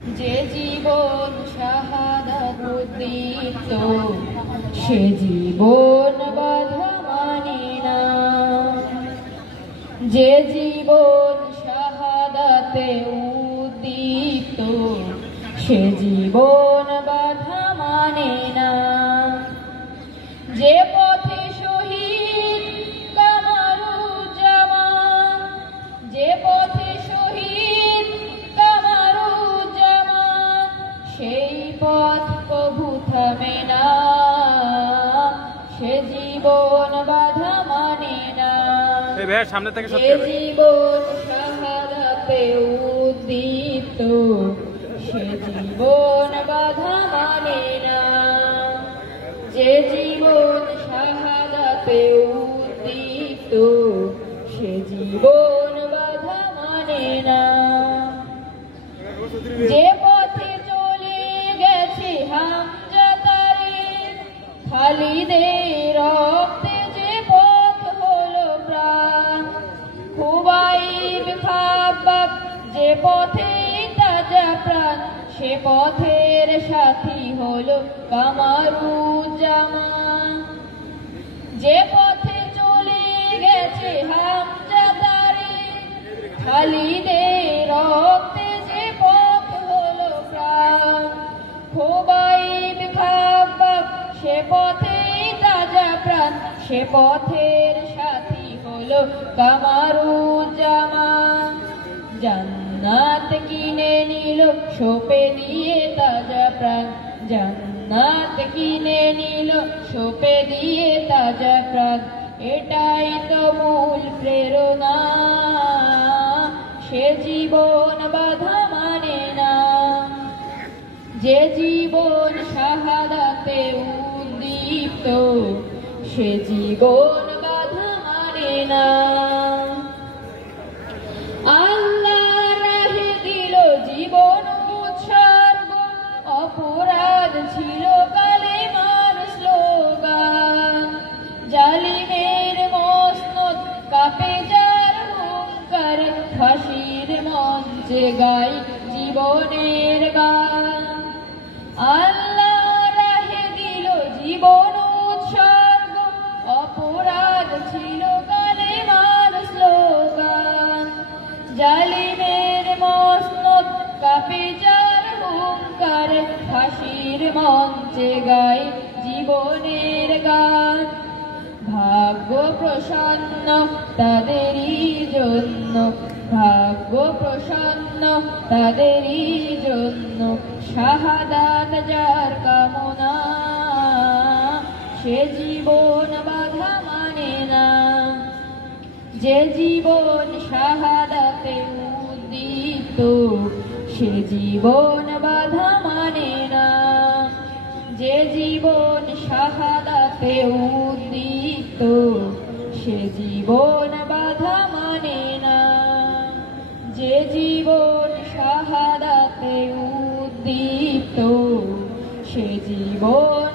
যে জীবন শাহাদাত উদ্দীপ্ত সে জীবন বাধা মানে না। যে জীবন শাহাদাতে উদ্দীপ্ত সে জীবন বাধা মানে না। যে পথে শহীদ কামারুজ্জামান, যে পথে শহীদ কামারুজ্জামান, সেই পথ কভু থামে না। সে জীবন বাধা মানে না। যে জীবন শাহাদাতে উদ্দীপ্ত সে জীবন বাধা মানে না। যে জীবন শাহাদাতে উদ্দীপ্ত সে জীবন বাধা মানে না। যে পথে চলে গেছে হামজা তারিক, খালিদের রক্তে যে পথ হলো প্রাণ, খুবাইব খাব্বাব যে পথে তাজা প্রাণ, সে পথের সাথী হলো কামারুজ্জামান। যে পথে চলে গেছে হামজা তারিক, খালিদের রক্তে যে পথ হলো প্রাণ, খুবাইব খাব্বাব সে পথে তাজা প্রাণ, সে পথের সাথী হলো কামারুজ্জামান। জান্নাত কিনে নিল সোপে দিয়ে তাজা প্রাণ, জান্নাত কিনে নিল সোপে দিয়ে তাজা প্রাণ, এটাই তো মূল প্রেরণা। সে জীবন বাধা মানে না। যে জীবন শাহাদাতে উদ্দীপ্ত সে জীবন বাধা মানে না। আল্লাহর রাহে দিল জীবন উৎসর্গ, অপরাধ ছিল কালেমার স্লোগান। জালিমের মসনদ কাঁপে যার হুঙ্কার, ফাঁসির মঞ্চে গাই জীবনের গান। আল্লাহর রাহে দিল জীবন উৎসর্গ, অপরাধ ছিল কালেমার স্লোগান। জালিমের মসনদ কাঁপে যার হুঙ্কার, ফাঁসির মঞ্চে গাই জীবনের গান। ভাগ্য প্রসন্ন তাদেরই জন্য, ভাগ্য প্রসন্ন তাদেরই জন্য, শাহাদাত যার কামনা, সে জীবন বাধা মানে না। যে জীবন শাহাদাতে উদ্দীপ্ত সে জীবন বাধা মানে না। যে জীবন শাহাদাতে উদ্দীপ্ত সে জীবন বাধা মানে না। যে জীবন শাহাদাতে উদ্দীপ্ত সে জীবন